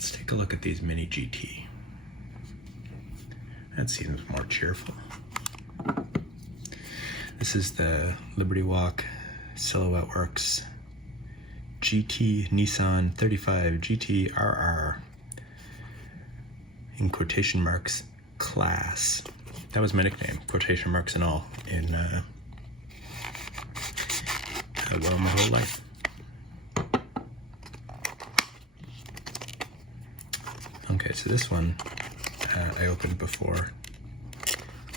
Let's take a look at these MiniGT. That seems more cheerful. This is the Liberty Walk Silhouette Works GT Nissan 35 GT RR in quotation marks class. That was my nickname, quotation marks and all, in well, my whole life. Okay, so this one I opened before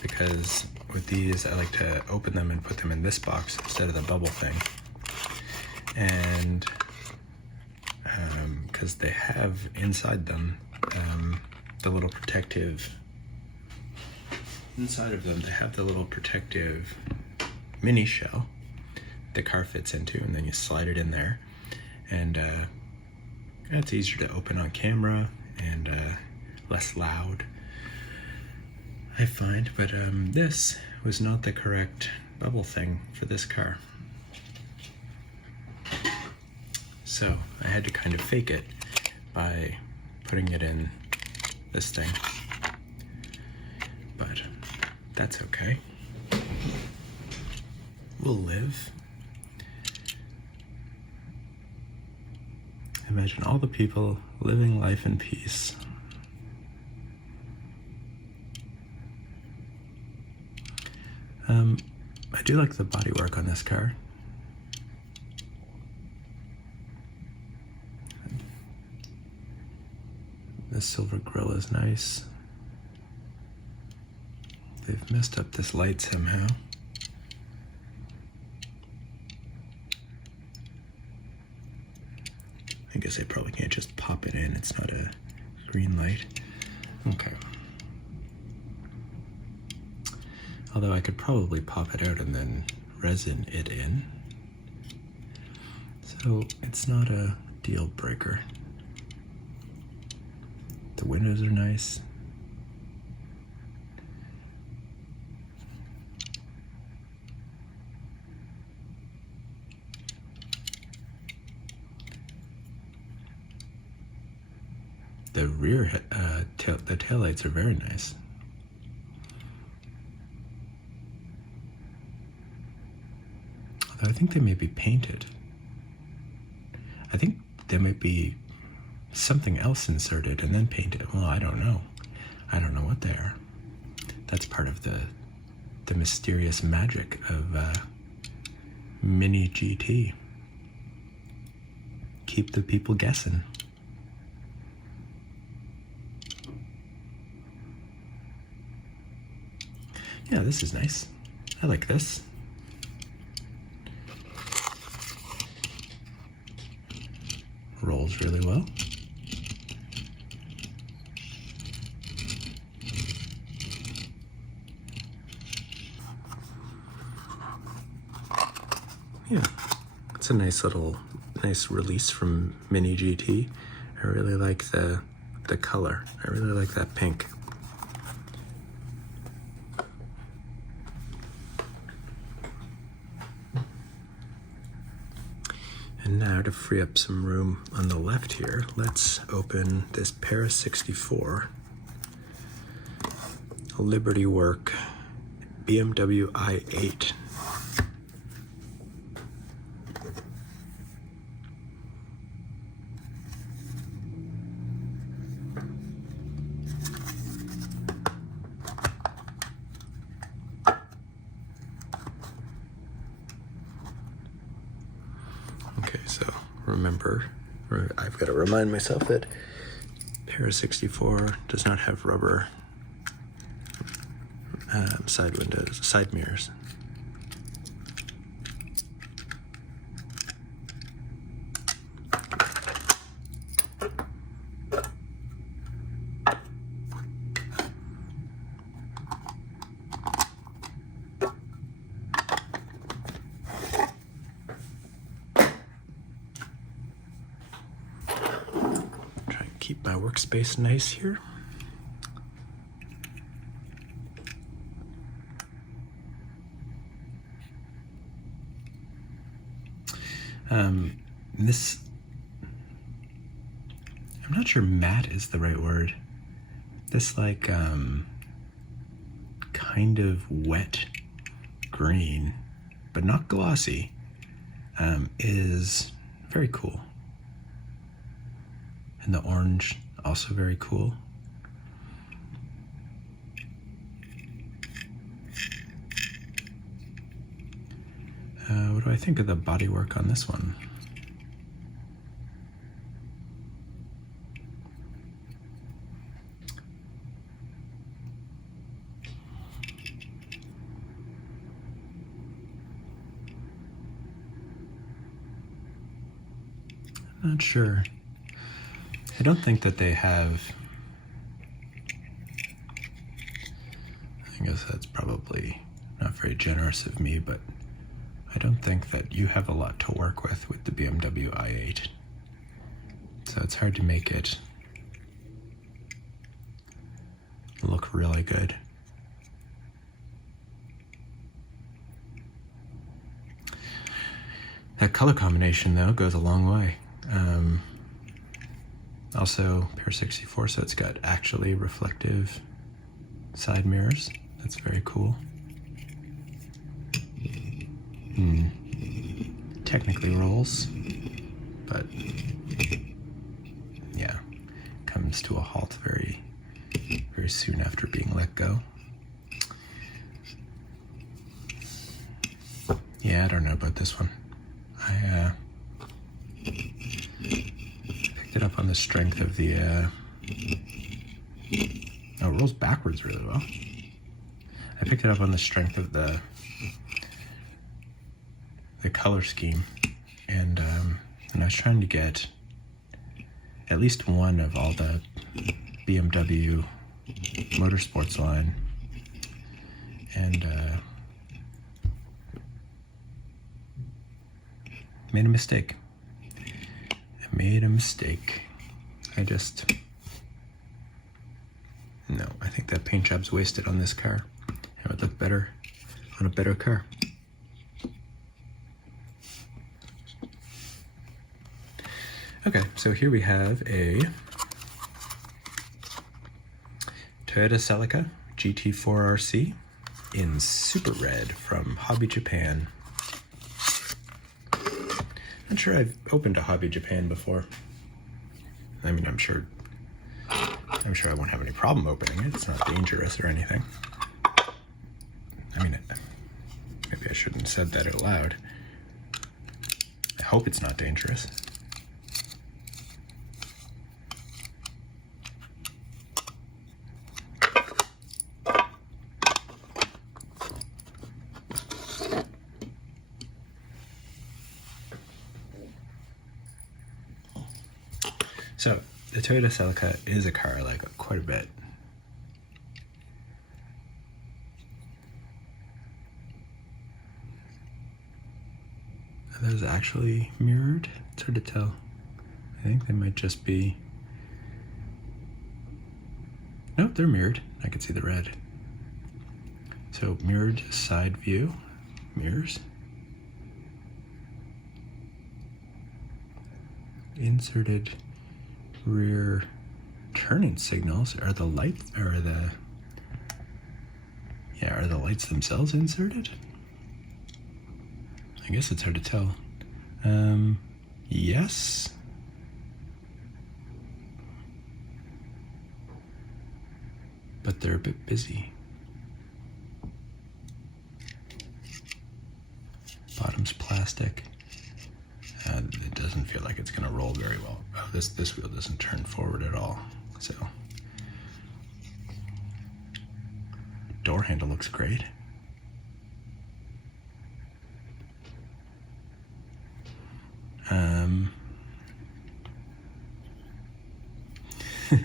because with these I like to open them and put them in this box instead of the bubble thing. And because they have inside them the little protective, inside of them they have the little protective mini shell the car fits into, and then you slide it in there, and it's easier to open on camera and less loud, I find. But this was not the correct bubble thing for this car, so I had to kind of fake it by putting it in this thing, but that's okay. We'll live. Imagine all the people living life in peace. I do like the bodywork on this car. The silver grille is nice. They've messed up this light somehow. I guess I probably can't just pop it in. It's not a green light. Okay. Although I could probably pop it out and then resin it in. So it's not a deal breaker. The windows are nice. The rear, the taillights are very nice. Although I think they may be painted. I think there might be something else inserted and then painted. Well, I don't know. I don't know what they are. That's part of the mysterious magic of MiniGT. Keep the people guessing. Yeah, this is nice. I like this. Rolls really well. Yeah, it's a nice release from MiniGT. I really like the color. I really like that pink. And now to free up some room on the left here, let's open this Paris 64 Liberty Work BMW i8. Okay, so remember, I've got to remind myself that Paris 64 does not have rubber side windows, side mirrors. Try and keep my workspace nice here. not sure matte is the right word. This like kind of wet green, but not glossy, is very cool. And the orange, also very cool. What do I think of the bodywork on this one? Not sure. I don't think that they have, I guess that's probably not very generous of me, but I don't think that you have a lot to work with the BMW i8. So it's hard to make it look really good. That color combination though goes a long way. Also Pair 64, so it's got actually reflective side mirrors. That's very cool. Technically rolls, but yeah, comes to a halt very soon after being let go. Yeah, I don't know about this one. I picked it up on the strength of the oh, it rolls backwards really well. I picked it up on the strength of the color scheme, and I was trying to get at least one of all the BMW motorsports line, and made a mistake. No, I think that paint job's wasted on this car. It would look better on a better car. Okay, so here we have a Toyota Celica GT4 RC in super red from Hobby Japan. Not sure I've opened a Hobby Japan before. I mean, I'm sure I won't have any problem opening it. It's not dangerous or anything. I mean, maybe I shouldn't have said that out loud. I hope it's not dangerous. So, the Toyota Celica is a car I like quite a bit. Are those actually mirrored? It's hard to tell. I think they might just be... Nope, they're mirrored. I can see the red. So, mirrored side view, mirrors. Inserted rear turning signals. Are the lights, are the lights themselves inserted? I guess it's hard to tell. Yes. But they're a bit busy. Bottom's plastic. It doesn't feel like it's going to roll very well. Oh, this wheel doesn't turn forward at all. So, door handle looks great.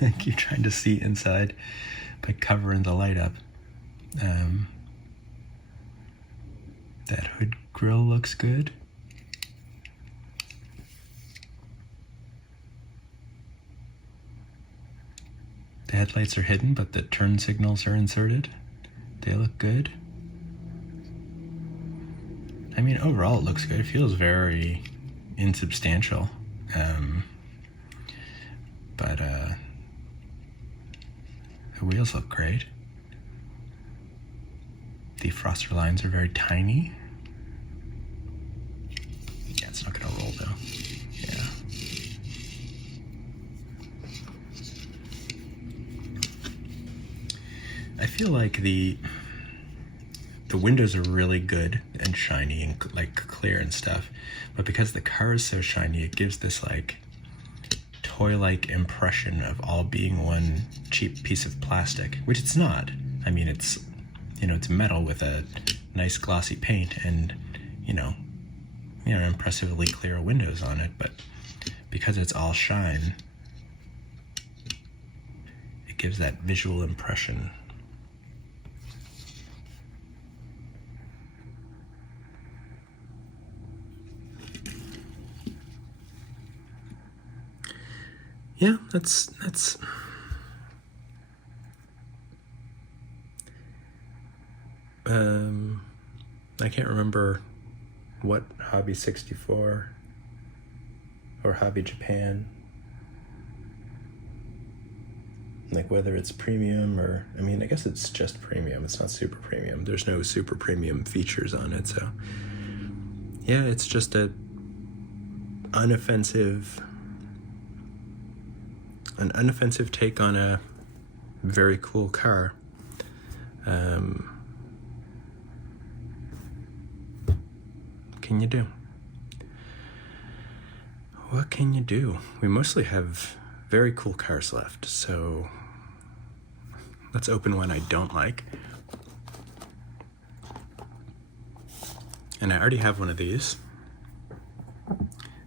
I keep trying to see inside by covering the light up. That hood grill looks good. The headlights are hidden, but the turn signals are inserted. They look good. I mean, overall it looks good. It feels very insubstantial. But but the wheels look great. Defroster lines are very tiny. Yeah, it's not gonna roll though. Yeah. I feel like the windows are really good and shiny and like clear and stuff, but because the car is so shiny, it gives this like toy-like impression of all being one cheap piece of plastic, which it's not. I mean, it's, you know, it's metal with a nice glossy paint and, you know, impressively clear windows on it, but because it's all shine, it gives that visual impression. Yeah, that's I can't remember what Hobby 64 or Hobby Japan, like whether it's premium or, I mean, I guess it's just premium, it's not super premium. There's no super premium features on it, so yeah, it's just an unoffensive take on a very cool car. Can you do? What can you do? We mostly have very cool cars left, so let's open one I don't like. And I already have one of these.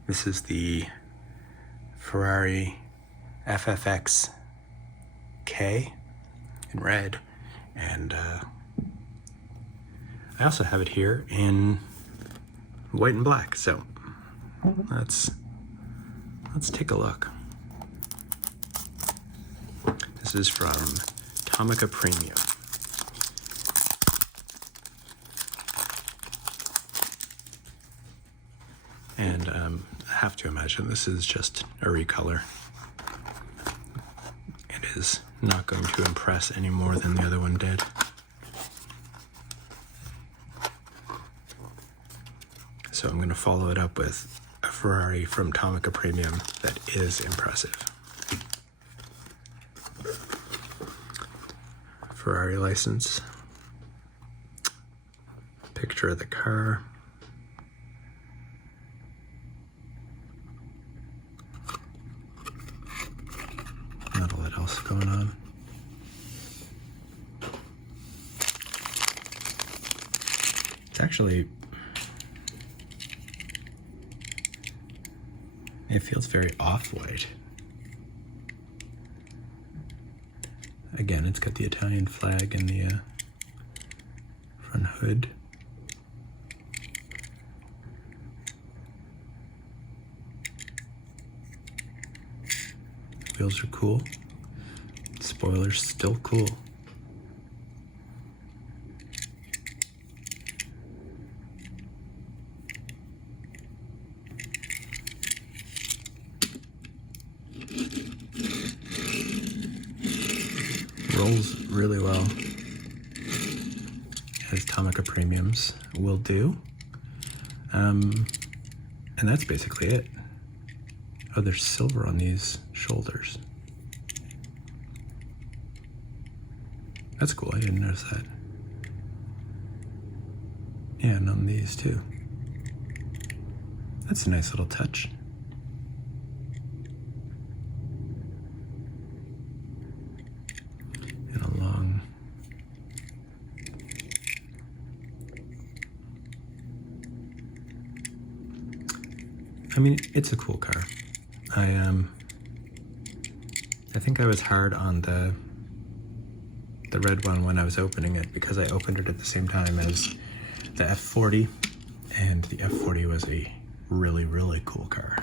This is the Ferrari FFX K in red, and I also have it here in white and black, so let's take a look. This is from Tomica Premium. And I have to imagine this is just a recolor. It is not going to impress any more than the other one did. So I'm going to follow it up with a Ferrari from Tomica Premium that is impressive. Ferrari license. Picture of the car. Not a lot else going on. It's actually, it feels very off-white. Again, it's got the Italian flag in the front hood. Wheels are cool. Spoilers still cool. Rolls really well, as Tomica Premiums will do. And that's basically it. Oh, there's silver on these shoulders. That's cool, I didn't notice that. Yeah, and on these too. That's a nice little touch. And a long... I mean, it's a cool car. I think I was hard on the red one when I was opening it because I opened it at the same time as the F40, and the F40 was a really, really cool car.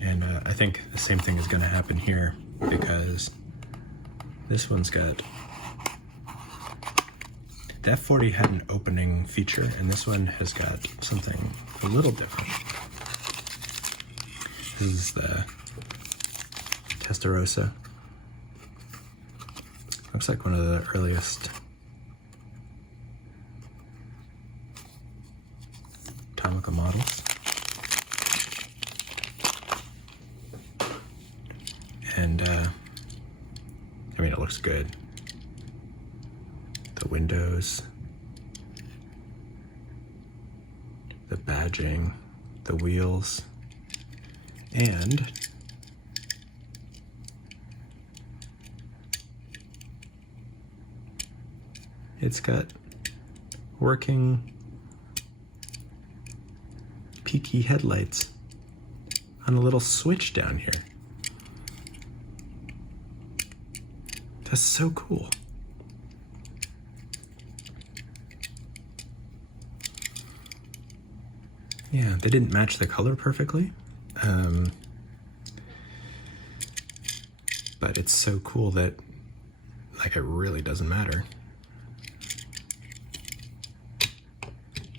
And I think the same thing is going to happen here because this one's got... The F40 had an opening feature, and this one has got something a little different. This is the Testarossa. Looks like one of the earliest Tomica models. And I mean, it looks good. The windows, the badging, the wheels, and it's got working peaky headlights on a little switch down here. That's so cool. Yeah, they didn't match the color perfectly. But it's so cool that, like, it really doesn't matter.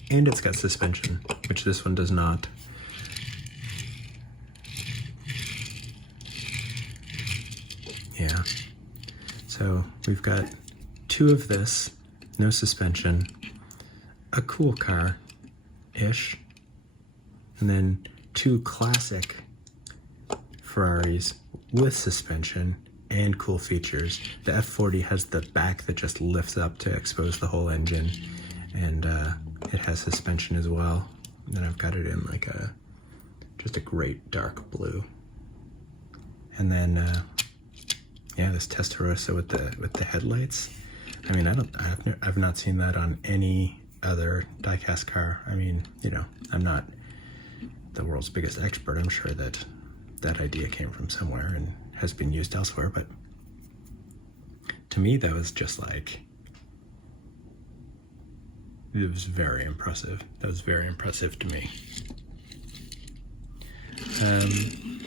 And it's got suspension, which this one does not. Yeah. So we've got 2 of this, no suspension, a cool car-ish, and then 2 classic Ferraris with suspension and cool features. The F40 has the back that just lifts up to expose the whole engine, and it has suspension as well. And then I've got it in like just a great dark blue. And then yeah, this Testarossa with the headlights. I mean, I've not seen that on any other diecast car. I mean, you know, I'm not the world's biggest expert. I'm sure that that idea came from somewhere and has been used elsewhere, but to me, that was just like, it was very impressive. That was very impressive to me.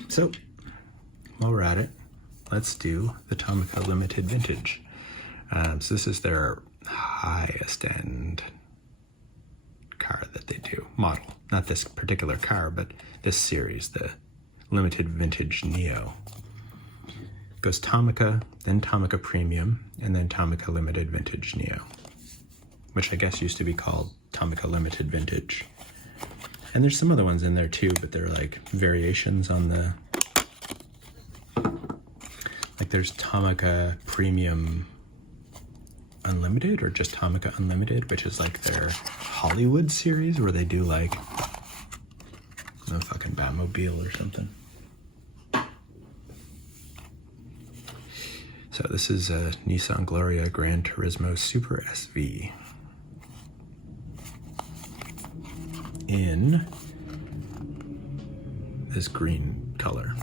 So while we're at it, let's do the Tomica Limited Vintage. So this is their highest end car that they do, model. Not this particular car, but this series, the Limited Vintage Neo. It goes Tomica, then Tomica Premium, and then Tomica Limited Vintage Neo, which I guess used to be called Tomica Limited Vintage. And there's some other ones in there too, but they're like variations on the, like there's Tomica Premium Unlimited, or just Tomica Unlimited, which is like their Hollywood series where they do like a fucking Batmobile or something. So this is a Nissan Gloria Gran Turismo Super SV in this green color.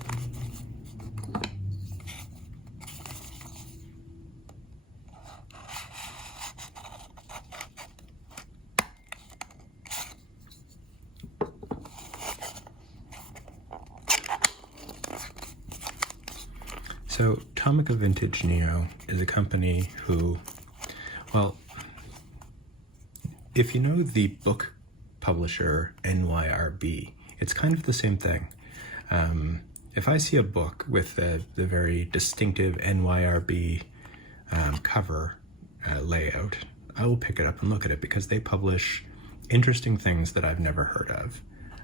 So Tomica Vintage Neo is a company who, well, if you know the book publisher NYRB, it's kind of the same thing. If I see a book with the very distinctive NYRB cover layout, I will pick it up and look at it because they publish interesting things that I've never heard of.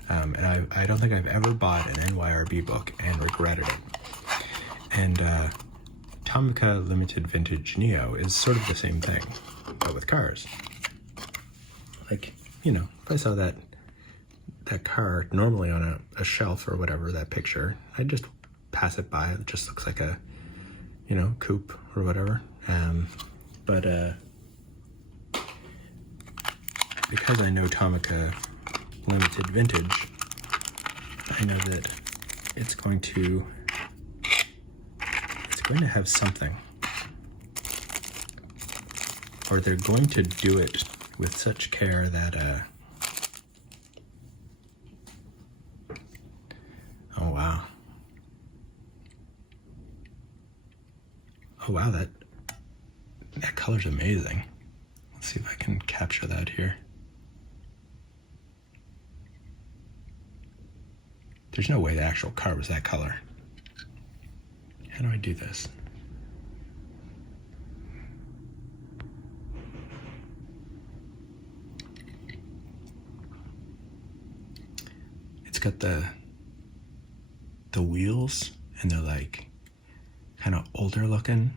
And I don't think I've ever bought an NYRB book and regretted it. And Tomica Limited Vintage Neo is sort of the same thing, but with cars. Like, you know, if I saw that car normally on a shelf or whatever, that picture, I'd just pass it by. It just looks like a, you know, coupe or whatever. But because I know Tomica Limited Vintage, I know that it's going to have something, or they're going to do it with such care that oh wow, that color's amazing. Let's see if I can capture that here. There's no way the actual car was that color. How do I do this? It's got the wheels, and they're like kind of older looking.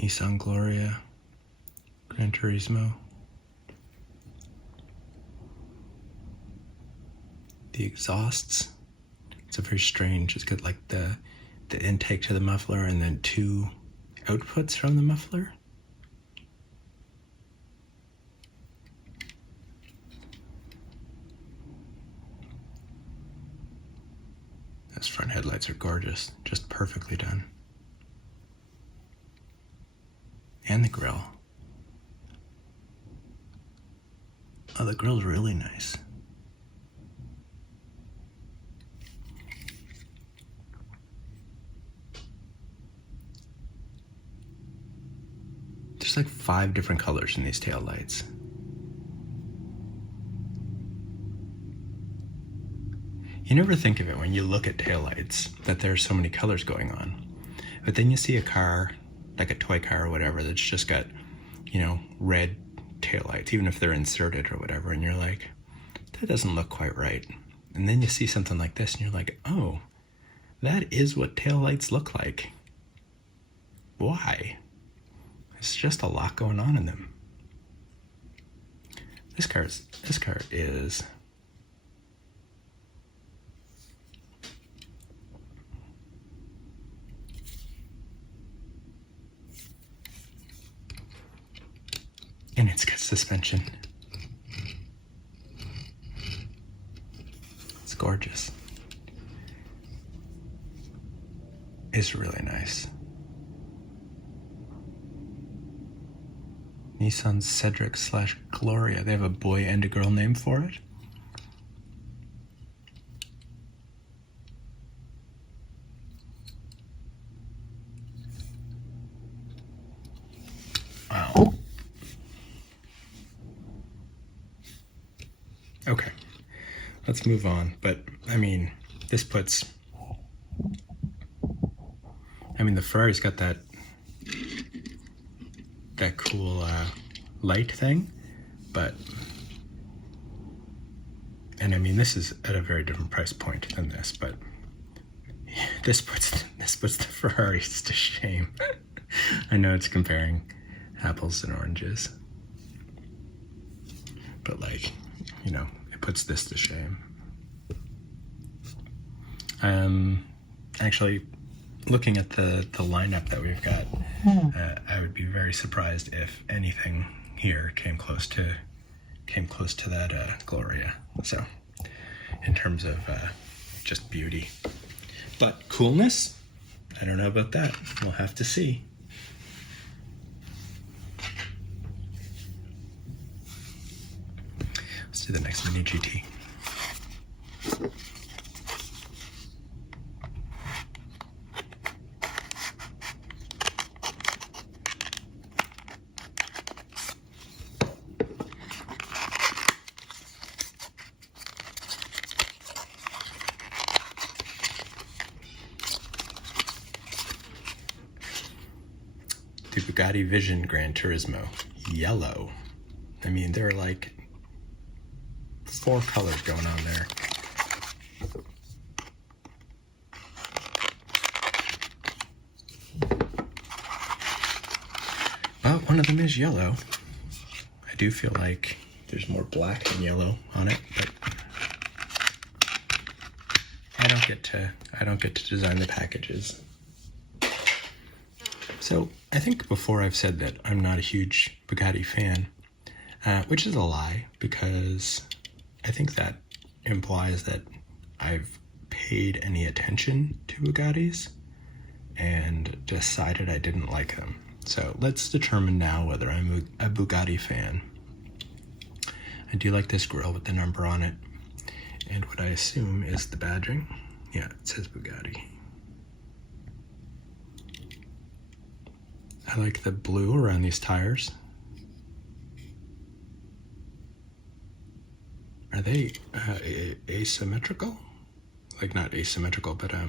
Nissan Gloria, Gran Turismo. The exhausts, it's a very strange, it's got like the intake to the muffler and then two outputs from the muffler. Those front headlights are gorgeous, just perfectly done. And the grille. Oh, the grille's really nice. There's like 5 different colors in these tail lights. You never think of it when you look at taillights that there's so many colors going on. But then you see a car, like a toy car or whatever, that's just got, you know, red taillights, even if they're inserted or whatever, and you're like, that doesn't look quite right. And then you see something like this and you're like, oh, that is what taillights look like. Why? There's just a lot going on in them. This car is and it's got suspension. It's gorgeous. It's really nice. Nissan Cedric / Gloria. They have a boy and a girl name for it. Wow. Okay, let's move on. But I mean, this puts, I mean, the Ferrari's got that cool light thing, but, and I mean, this is at a very different price point than this, but this puts the Ferraris to shame. I know it's comparing apples and oranges, but like, you know, it puts this to shame. Actually, looking at the lineup that we've got, I would be very surprised if anything here came close to that Gloria. So, in terms of just beauty, but coolness, I don't know about that. We'll have to see. Let's do the next MiniGT. The Bugatti Vision Gran Turismo, yellow. I mean, there are like 4 colors going on there. Well, one of them is yellow. I do feel like there's more black than yellow on it, but I don't get to design the packages. So I think before I've said that I'm not a huge Bugatti fan, which is a lie, because I think that implies that I've paid any attention to Bugattis and decided I didn't like them. So let's determine now whether I'm a Bugatti fan. I do like this grille with the number on it, and what I assume is the badging. Yeah, it says Bugatti. I like the blue around these tires. Are they asymmetrical? Like not asymmetrical, but I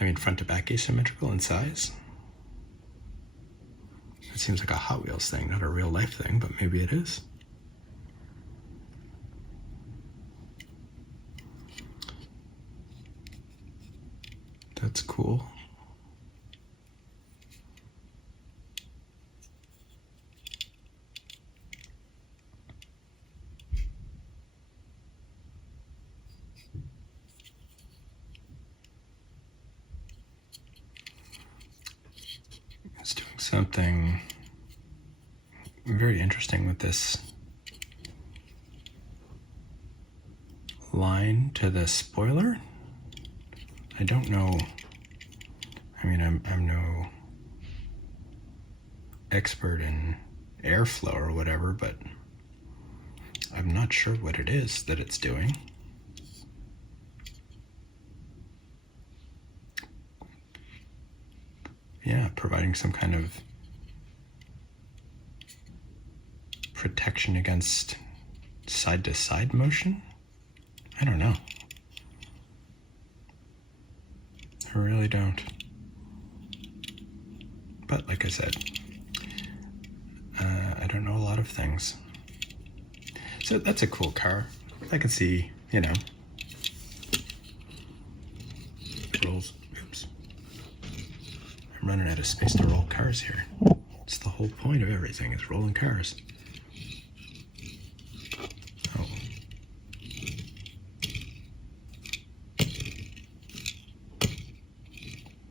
mean front to back asymmetrical in size? It seems like a Hot Wheels thing, not a real life thing, but maybe it is. That's cool. It's doing something very interesting with this line to the spoiler. I don't know. I mean, I'm no expert in airflow or whatever, but I'm not sure what it is that it's doing. Yeah, providing some kind of protection against side-to-side motion? I don't know. I really don't. But like I said, I don't know a lot of things. So that's a cool car. I can see, you know, rolls. Oops. I'm running out of space to roll cars here. It's the whole point of everything, is rolling cars. Oh.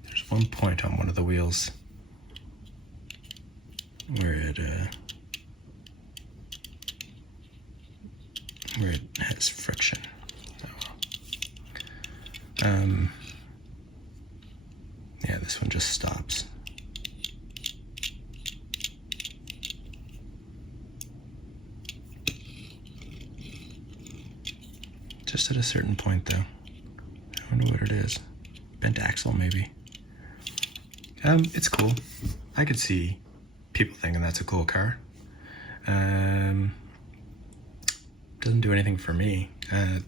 There's one point on one of the wheels where it has friction. Oh. Yeah, this one just stops. Just at a certain point, though. I wonder what it is. Bent axle, maybe. It's cool. I could see people thinking that's a cool car. Doesn't do anything for me. I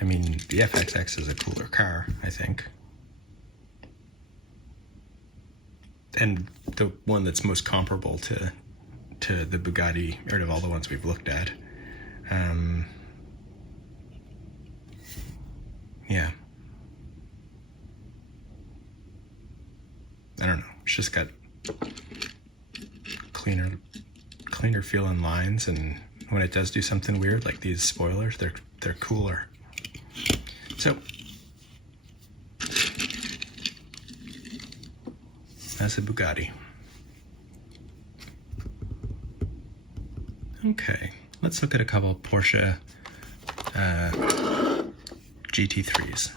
mean, the FXX is a cooler car, I think. And the one that's most comparable to the Bugatti, out of all the ones we've looked at. Yeah. I don't know. It's just got cleaner feeling lines, and when it does do something weird, like these spoilers, they're cooler. So that's a Bugatti. Okay, let's look at a couple Porsche GT3s.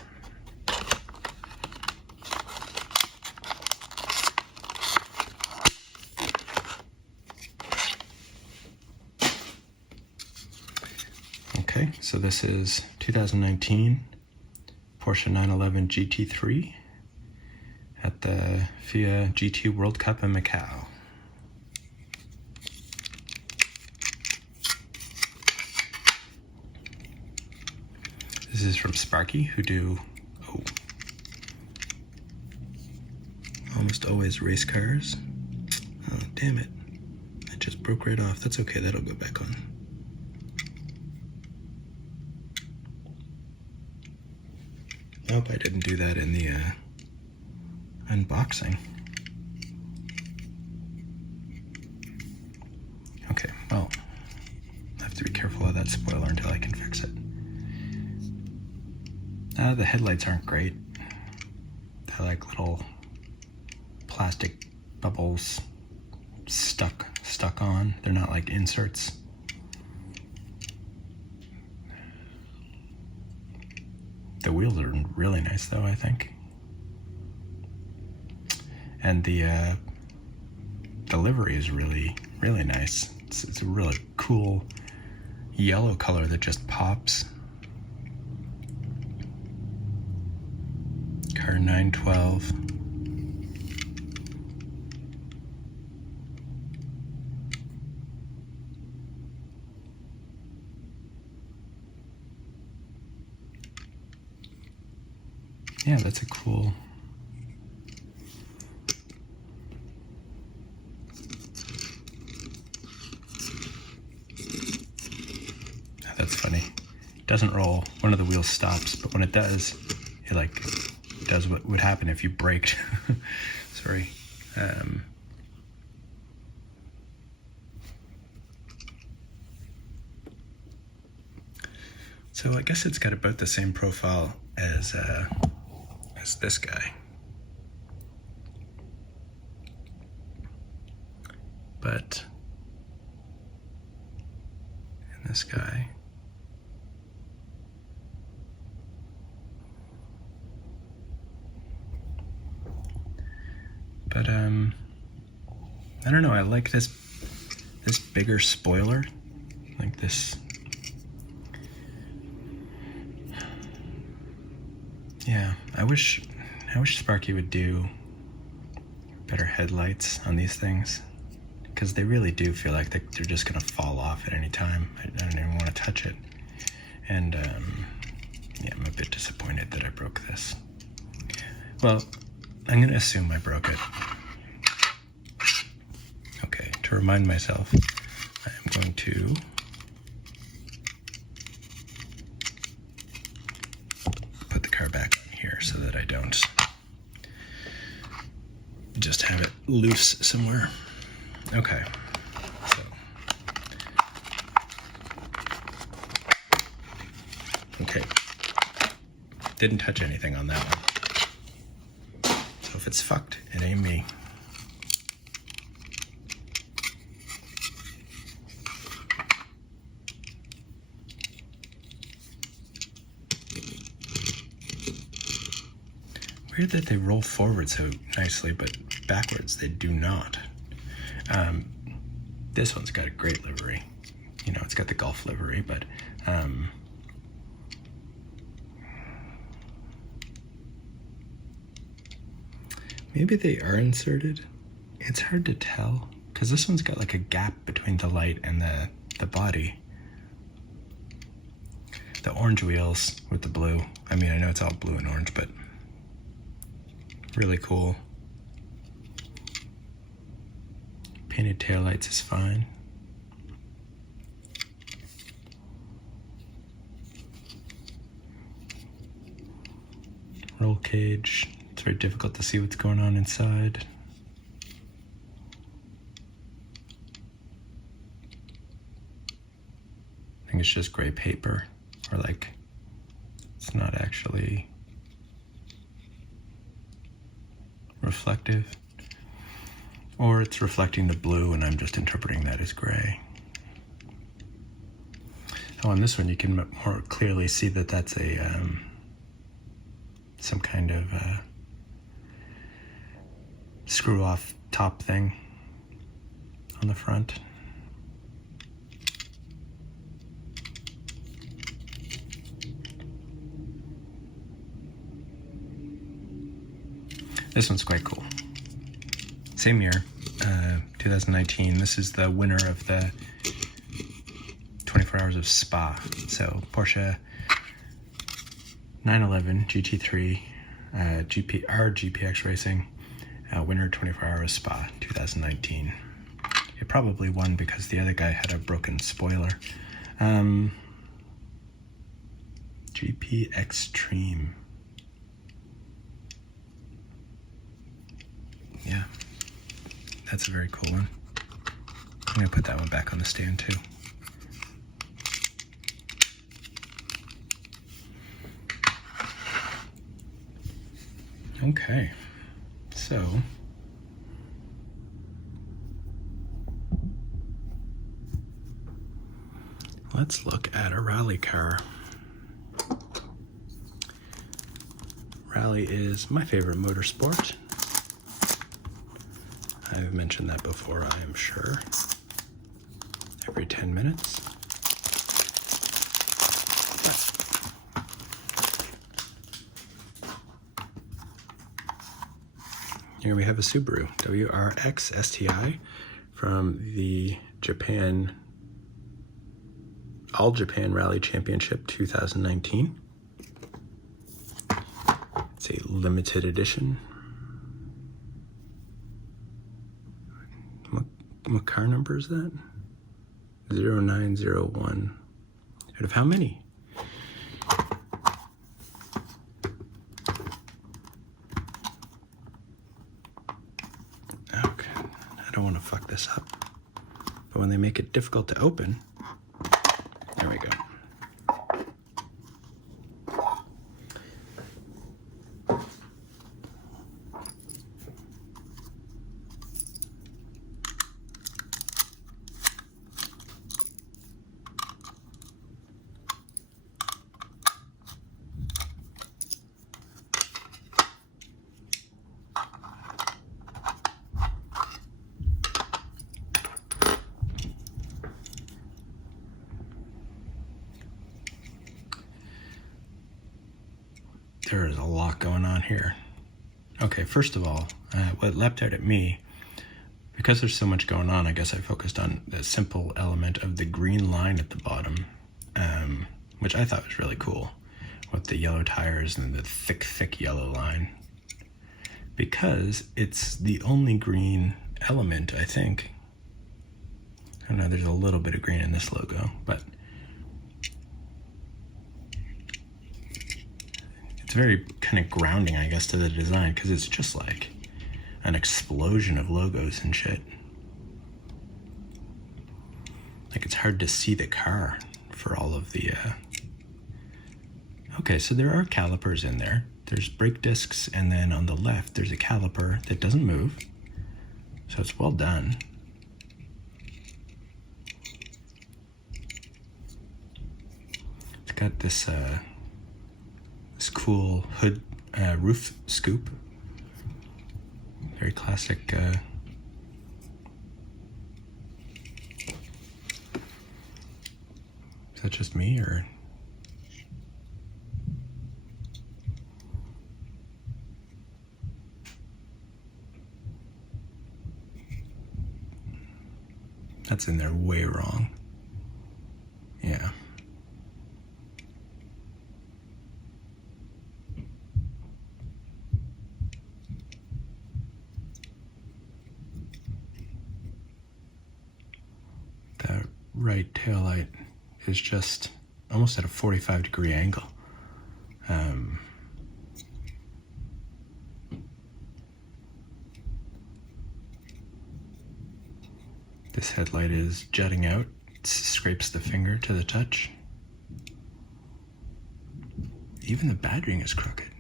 Okay, so this is 2019 Porsche 911 GT3 at the FIA GT World Cup in Macau. This is from Sparky, who do almost always race cars. Oh, damn it. It just broke right off. That's okay, that'll go back on. I hope I didn't do that in the unboxing. Okay, well, I have to be careful of that spoiler until I can fix it. The headlights aren't great. They're like little plastic bubbles stuck on. They're not like inserts. The wheels are really nice though, I think. And the livery is really, really nice. It's a really cool yellow color that just pops. Car 912. yeah, that's a cool... That's funny. It doesn't roll. One of the wheels stops, but when it does, it like does what would happen if you braked. Sorry. So I guess it's got about the same profile as this guy. But in this guy, but I don't know, I like this bigger spoiler, like this. Yeah, I wish Sparky would do better headlights on these things, because they really do feel like they're just gonna fall off at any time. I don't even want to touch it. And yeah, I'm a bit disappointed that I broke this. Well, I'm gonna assume I broke it. Okay, to remind myself, I am going to put the car back on here so that I don't just have it loose somewhere. Okay, so okay, didn't touch anything on that one. So if it's fucked, it ain't me. Weird that they roll forward so nicely, but backwards they do not. This one's got a great livery. You know, it's got the Golf livery, but maybe they are inserted. It's hard to tell, because this one's got like a gap between the light and the body. The orange wheels with the blue. I mean, I know it's all blue and orange, but really cool. Painted taillights is fine. Roll cage. It's very difficult to see what's going on inside. I think it's just gray paper, or like it's not actually reflective. Or it's reflecting the blue and I'm just interpreting that as gray. Oh, on this one you can more clearly see that that's a some kind of screw off top thing on the front. This one's quite cool. Same year, 2019. This is the winner of the 24 Hours of Spa. So Porsche 911 GT3 GPX Racing, winner 24 Hours Spa 2019. It probably won because the other guy had a broken spoiler. GP Extreme. Yeah, that's a very cool one. I'm gonna put that one back on the stand too. Okay, so let's look at a rally car. Rally is my favorite motorsport. I've mentioned that before, I am sure. Every 10 minutes. Here we have a Subaru WRX STI from the All Japan Rally Championship 2019. It's a limited edition. What car number is that? 0901. Out of how many? Okay, I don't want to fuck this up. But when they make it difficult to open, there we go. There is a lot going on here. Okay, first of all, what leapt out at me, because there's so much going on, I guess I focused on the simple element of the green line at the bottom, which I thought was really cool, with the yellow tires and the thick yellow line. Because it's the only green element, I think. I don't know, there's a little bit of green in this logo, but it's very kind of grounding, I guess, to the design, because it's just like an explosion of logos and shit. Like, it's hard to see the car for all of the... Okay, so there are calipers in there. There's brake discs, and then on the left, there's a caliper that doesn't move. So it's well done. It's got this... this cool hood roof scoop. Very classic. Is that just me, or? That's in there way wrong. Yeah. That right taillight is just almost at a 45-degree angle. This headlight is jutting out. It scrapes the finger to the touch. Even the badging is crooked.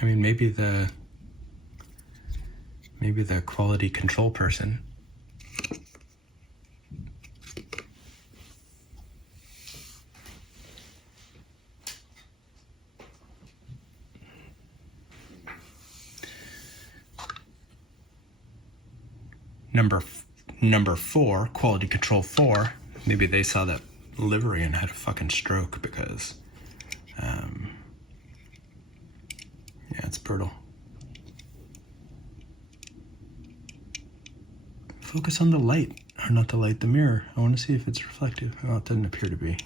I mean, maybe the quality control person number 4, quality control 4, maybe they saw that livery and had a fucking stroke, because yeah, it's brutal. Focus on the light, or not the light, the mirror. I want to see if it's reflective. Well, it doesn't appear to be.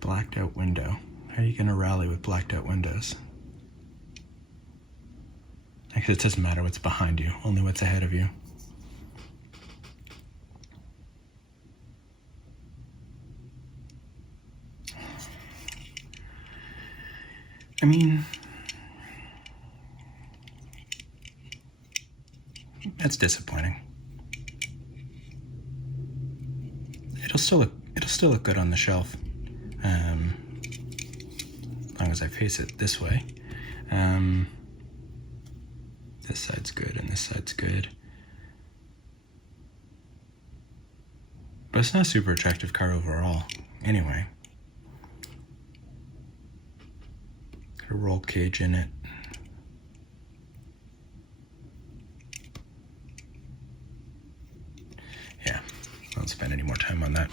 Blacked out window. How are you going to rally with blacked out windows? Actually, it doesn't matter what's behind you, only what's ahead of you. I mean, that's disappointing. It'll still look good on the shelf, as long as I face it this way. This side's good and this side's good, but it's not a super attractive car overall. Anyway, got a roll cage in it. Yeah, I won't spend any more time on that.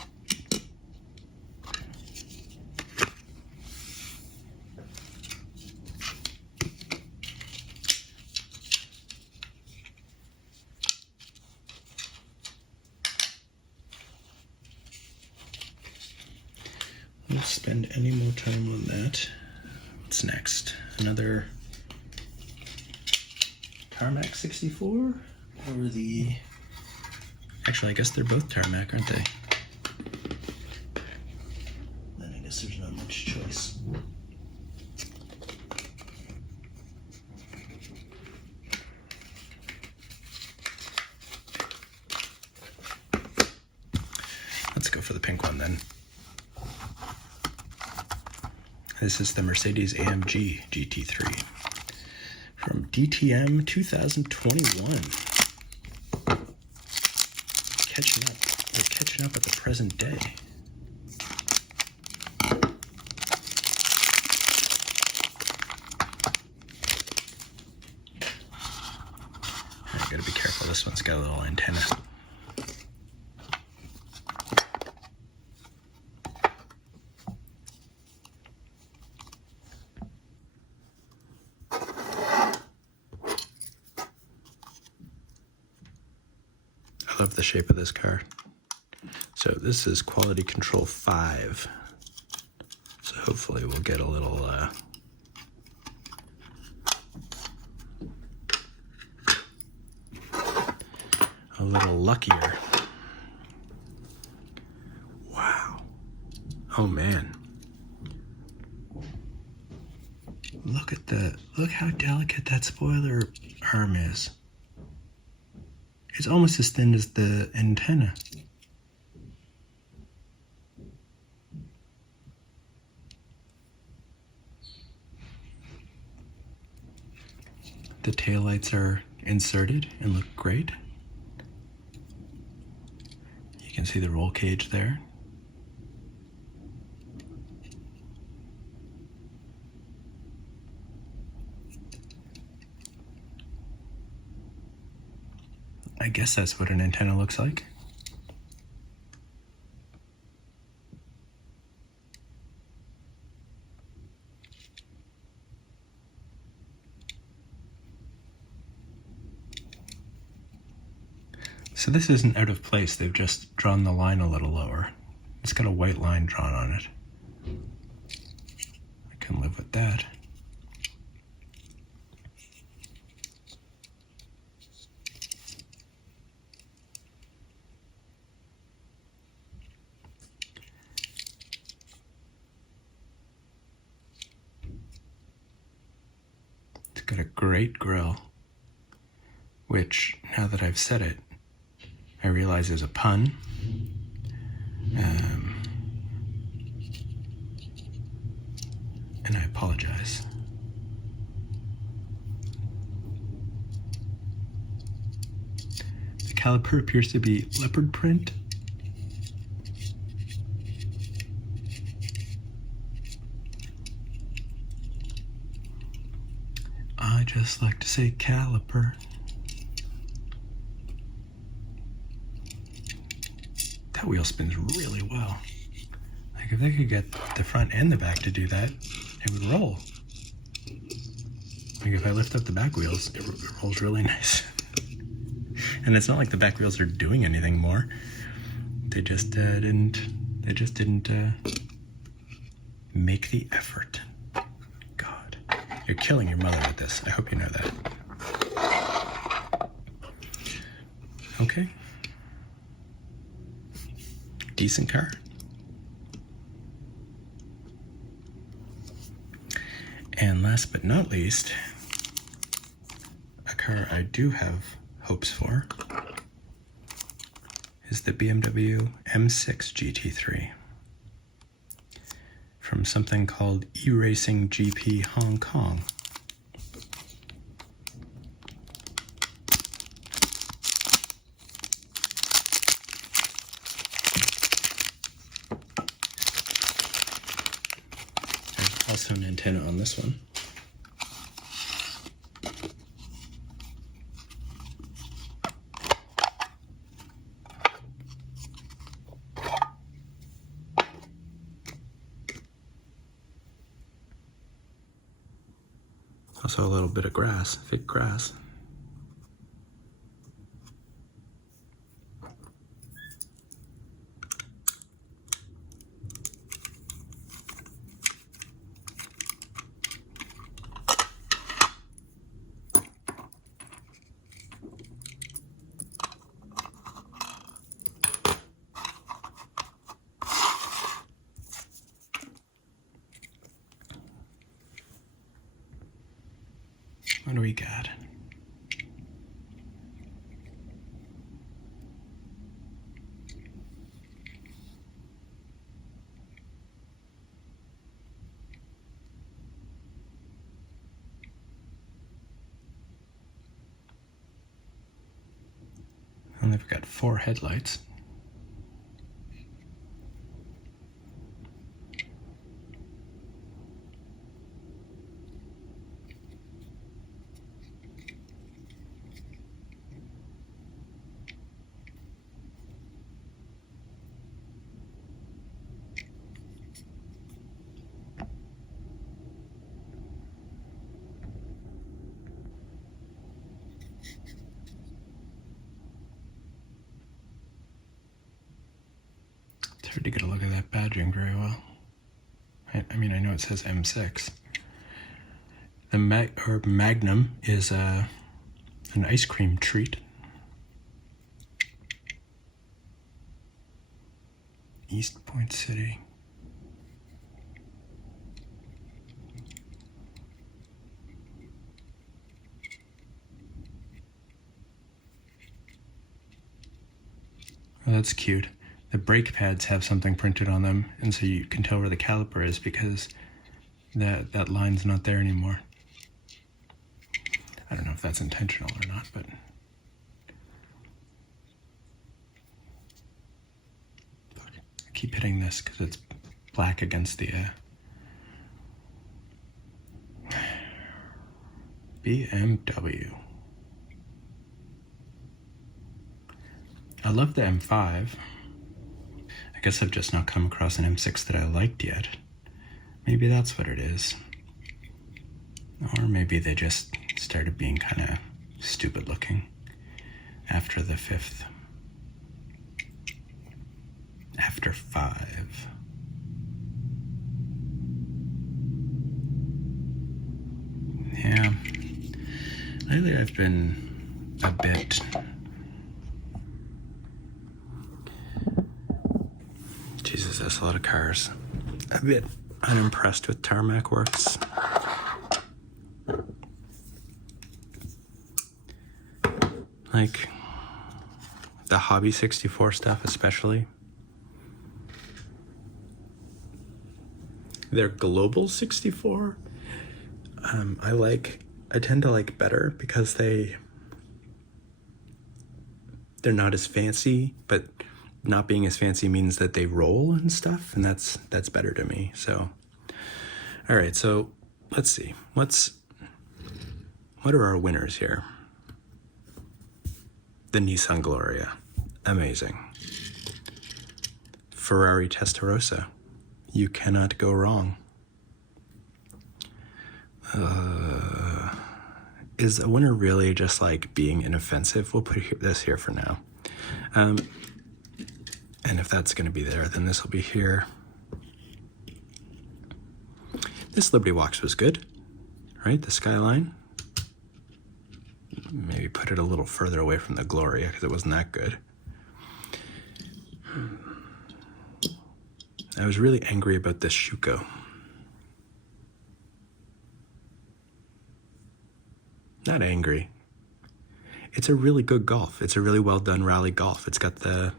spend any more time on that. What's next? Another Tarmac 64? Or the... Actually, I guess they're both Tarmac, aren't they? Then I guess there's not much choice. Let's go for the pink one then. This is the Mercedes-AMG GT3 from DTM 2021. Catching up. We're catching up at the present day. I gotta be careful. This one's got a little antenna. I love the shape of this car. So this is quality control 5. So hopefully we'll get a little luckier. Wow. Oh man. Look how delicate that spoiler arm is. It's almost as thin as the antenna. The taillights are inserted and look great. You can see the roll cage there. I guess that's what an antenna looks like. So this isn't out of place, they've just drawn the line a little lower. It's got a white line drawn on it. I can live with that. It's got a great grille, which, now that I've said it, I realize is a pun. And I apologize. The caliper appears to be leopard print. I just like to say caliper. That wheel spins really well. Like if they could get the front and the back to do that, it would roll. Like if I lift up the back wheels, it rolls really nice. And it's not like the back wheels are doing anything more. They just didn't make the effort. God, you're killing your mother with this. I hope you know that. Okay. Decent car. And last but not least, a car I do have hopes for is the BMW M6 GT3 from something called E-Racing GP Hong Kong. Also an antenna on this one. Also a little bit of grass, thick grass. What do we got? And they've got 4 headlights. It's hard to get a look at that badging very well. I mean, I know it says M6. The Magnum is an ice cream treat. East Point City. Oh, that's cute. The brake pads have something printed on them, and so you can tell where the caliper is because that line's not there anymore. I don't know if that's intentional or not, but I keep hitting this because it's black against the BMW. I love the M5. I guess I've just not come across an M6 that I liked yet. Maybe that's what it is. Or maybe they just started being kind of stupid looking after the 5th. After 5. Yeah. Lately I've been a bit... Jesus, that's a lot of cars. A bit unimpressed with Tarmac Works. Like, the Hobby 64 stuff especially. Their Global 64, I tend to like better because they're not as fancy, but not being as fancy means that they roll and stuff, and that's better to me. So, all right, so let's see. What are our winners here? The Nissan Gloria, amazing. Ferrari Testarossa, you cannot go wrong. Is a winner really just like being inoffensive? We'll put this here for now. And if that's going to be there, then this will be here. This Liberty Walks was good, right? The Skyline. Maybe put it a little further away from the Gloria because it wasn't that good. I was really angry about this Schuko. Not angry. It's a really good Golf. It's a really well done rally Golf. It's got the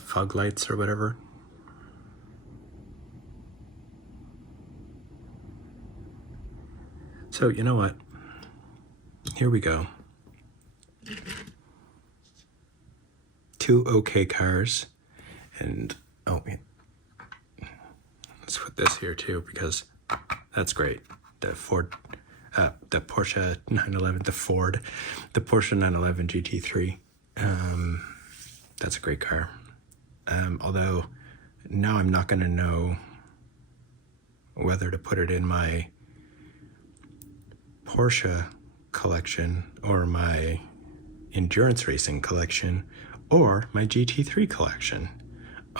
fog lights or whatever. So you know what? Here we go. 2 okay cars, and let's put this here too because that's great. The Porsche 911, the Porsche 911 GT3. That's a great car. Although now I'm not going to know whether to put it in my Porsche collection or my endurance racing collection or my GT3 collection.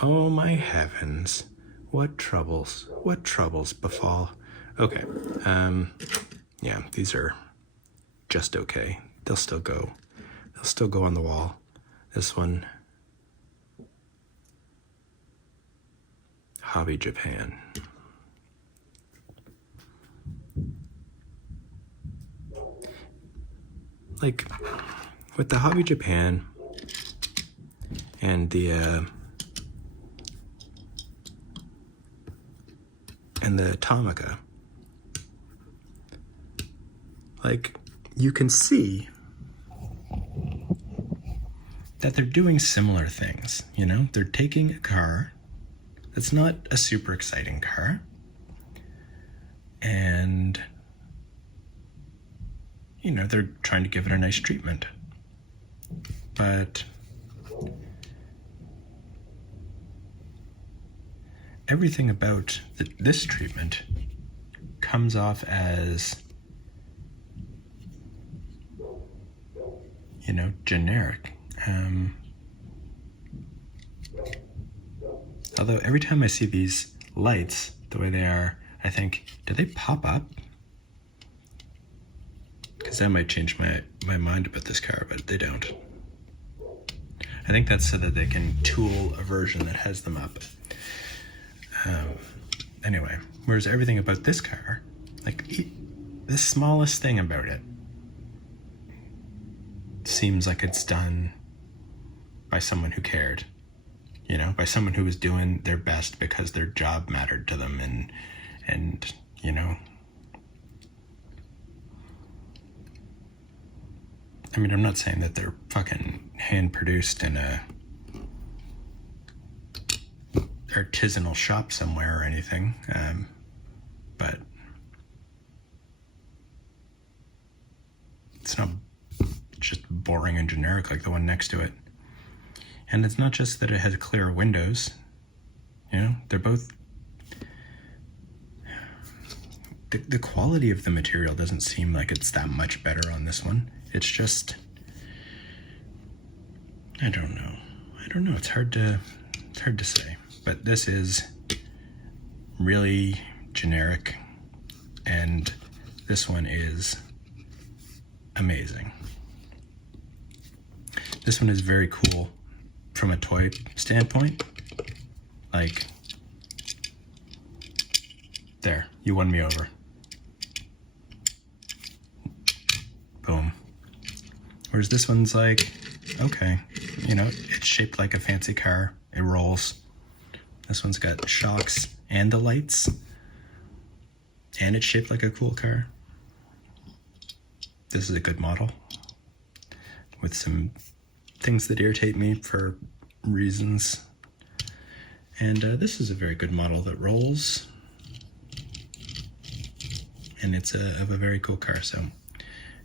Oh my heavens. What troubles befall. Okay. Yeah, these are just okay. They'll still go on the wall. This one, Hobby Japan. like with the Hobby Japan and the Tomica, like you can see that they're doing similar things, you know? They're taking a car that's not a super exciting car, and, you know, they're trying to give it a nice treatment. But everything about this treatment comes off as, you know, generic. Although every time I see these lights the way they are, I think, do they pop up? Because that might change my mind about this car, but they don't. I think that's so that they can tool a version that has them up. Anyway, whereas everything about this car, like the smallest thing about it, seems like it's done by someone who cared, you know, by someone who was doing their best because their job mattered to them, and you know, I mean, I'm not saying that they're fucking hand produced in a artisanal shop somewhere or anything, but it's not just boring and generic like the one next to it. And it's not just that it has clear windows, you know, they're both, the quality of the material doesn't seem like it's that much better on this one. It's just, I don't know, it's hard to say. But this is really generic, and this one is amazing. This one is very cool from a toy standpoint. Like, there, you won me over. Boom. Whereas this one's like, okay, you know, it's shaped like a fancy car, it rolls. This one's got shocks and the lights, and it's shaped like a cool car. This is a good model with some things that irritate me for reasons. And this is a very good model that rolls, and it's of a very cool car. So,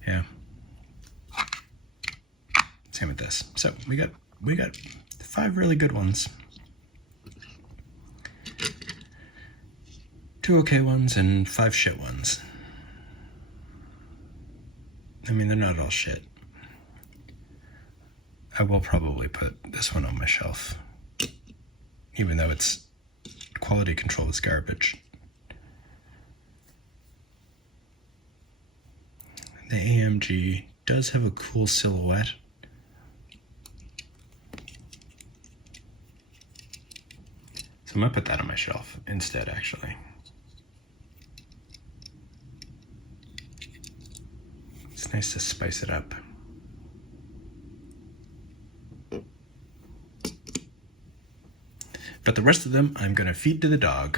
yeah. Same with this. So we got 5 really good ones. 2 okay ones and 5 shit ones. I mean, they're not all shit. I will probably put this one on my shelf, even though its quality control is garbage. The AMG does have a cool silhouette. So I'm gonna put that on my shelf instead, actually. It's nice to spice it up. But the rest of them, I'm gonna feed to the dog.